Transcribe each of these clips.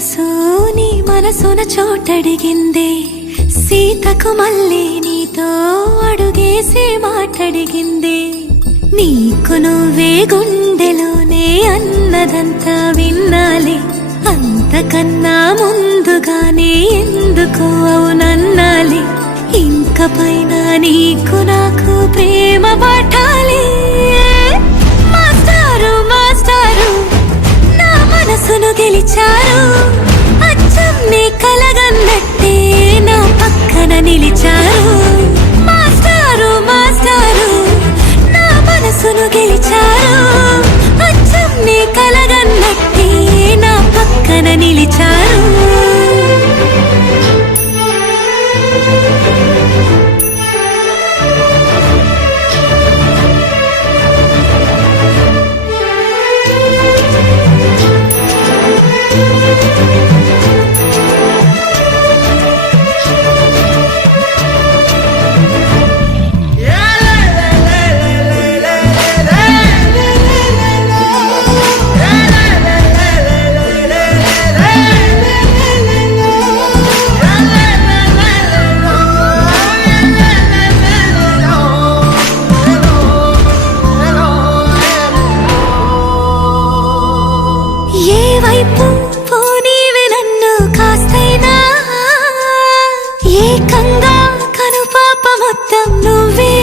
మనసు నీ మనసున చోటడిగిందే, సీతకు మళ్ళీ నీతో అడుగేసి మాటడిగిందే. నీకు నువ్వే గుండెలోనే అన్నదంతా విన్నాలే, అంతకన్నా ముందుగానే ఎందుకు అవునన్నాలే. ఇంక పైన నీకు నాకు ప్రేమ పాఠాలే. మాస్టారు మాస్టారు నా మనసును గెలిచారు, అచ్చం నీ కలగన్నట్టే నా పక్కన నిలిచారు. మాస్టారు మాస్టారు నా మనసును గెలిచారు, అచ్చం నీ కలగన్నట్టే నా పక్కన నిలిచారు. ఏ వైపు పోనీవి నన్ను కాస్తైనా, ఏకంగా కనుపాప మొత్తం నువ్వే.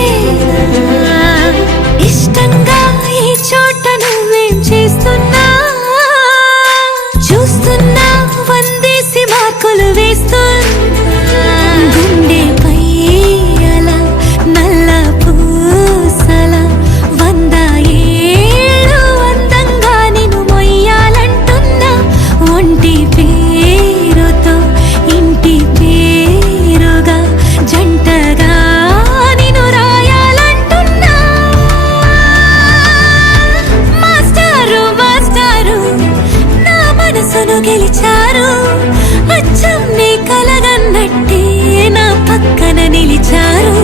ఇష్టంగా ఈ చోట నువ్వేం చేస్తున్నా, చూస్తున్నా వందేసి మార్కులు వేస్తున్నా. గుండెపై అలా నల్ల పూసల 100 ఏళ్ళు అందంగా నిన్ను మొయ్యాలంటున్నా. ఒంటి పేరుతో ఇంటి పేరుగా జంటగా నిన్ను రాయాలంటున్నా. మాస్టారు మాస్టారు నా మనసును గెలిచారు, అచ్చం నీ కలగన్నట్టే నా పక్కన నిలిచారు.